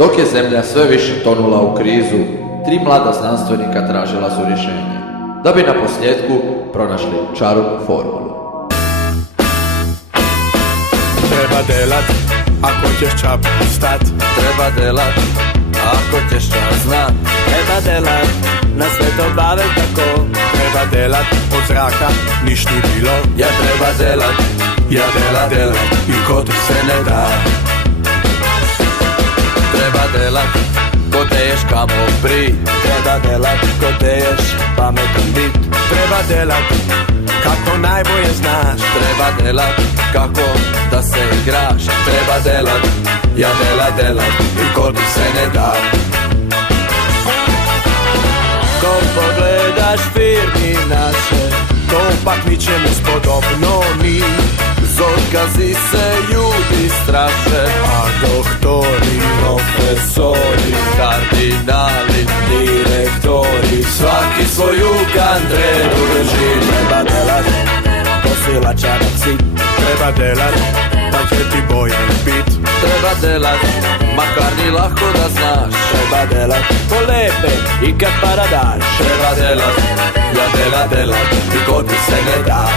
Dok je zemlja sve više tonula u krizu, 3 mlada znanstvenika tražila su rješenje, da bi na posljedku pronašli čarobnu formulu. Treba delat, ako ćeš čap stat. Treba delat, ako ćeš čar znat. Treba delat, na sve to bave tako. Treba delat, od zraka niš ni bilo. Ja treba delat, ja delat i ko ti se ne da. Treba delat, ko teješ kamo pri. Treba delat, ko teješ pametan bit. Treba delat, kako najbolje znaš. Treba delat, kako da se igraš. Treba delat, ja delat i ko ti se ne da. Ko pogledaš firmi naše, to pak ničemu spodobno ni. Zorkazi se ljudi straše, A doktori, profesori, kardinali, direktori, svaki svoju kandreru drži. treba delat, ko silačan si. treba delat, pa će ti bolje bit. Treba delat, makar ni lako da znaš. Treba delat, ko lepe i kad paradaš. Treba delat, ja delat i ko ti se ne da.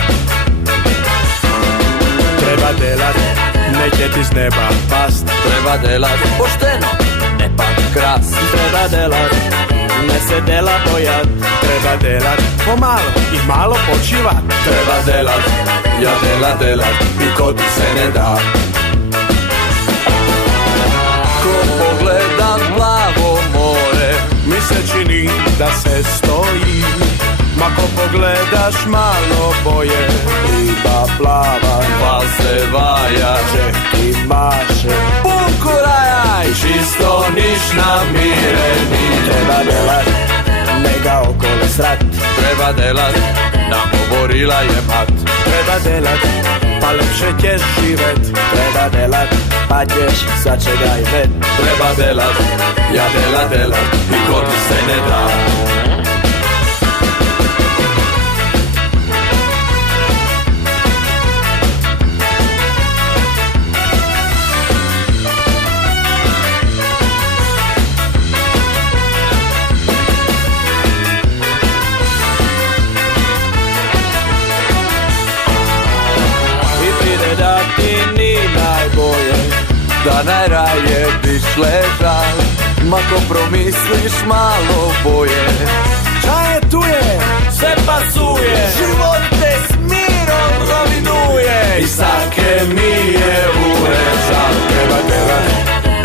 Treba delat, neće ti s neba past. Treba delat, pošteno, ne pak kras. Treba delat, ne se dela bojat. Treba delat, pomalo i malo počivat. Treba delat, ja delat i ko ti se ne da. Ko pogledam plavo more, Mi se čini da se stoji. Ma ko pogledaš malo boje, Riba plava, val se vaja, čeh ti maše. pun kuraja i čisto niš namireni. Treba delat, ne ga okolo srat. Treba delat, nam govorila je mat. treba delat, pa lepše ćeš živet. Treba delat, pa ćeš svačega imet. Treba delat, ja delat i ko ti se ne da. Da ti ni najbolje, Da najraje biš ležal, mako promisliš malo boje. Čaje tu je, sve pasuje. Život te s mirom rovinuje i sake mi je urežal. treba delat,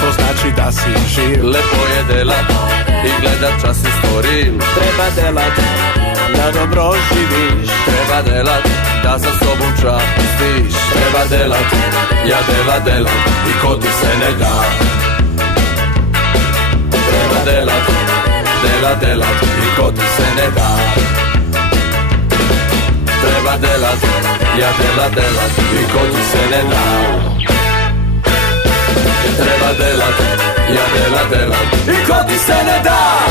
to znači da si živ. Lepo je delat i gledat čas istoriju. Treba delat, da dobro živiš. Treba delat, da za sobom častiš. Treba delat, ja delat i ko ti se ne da. Treba delat i ko ti se ne da. Treba delat, ja delat i ko ti se ne da. Treba delat, ja delat i ko ti se ne da.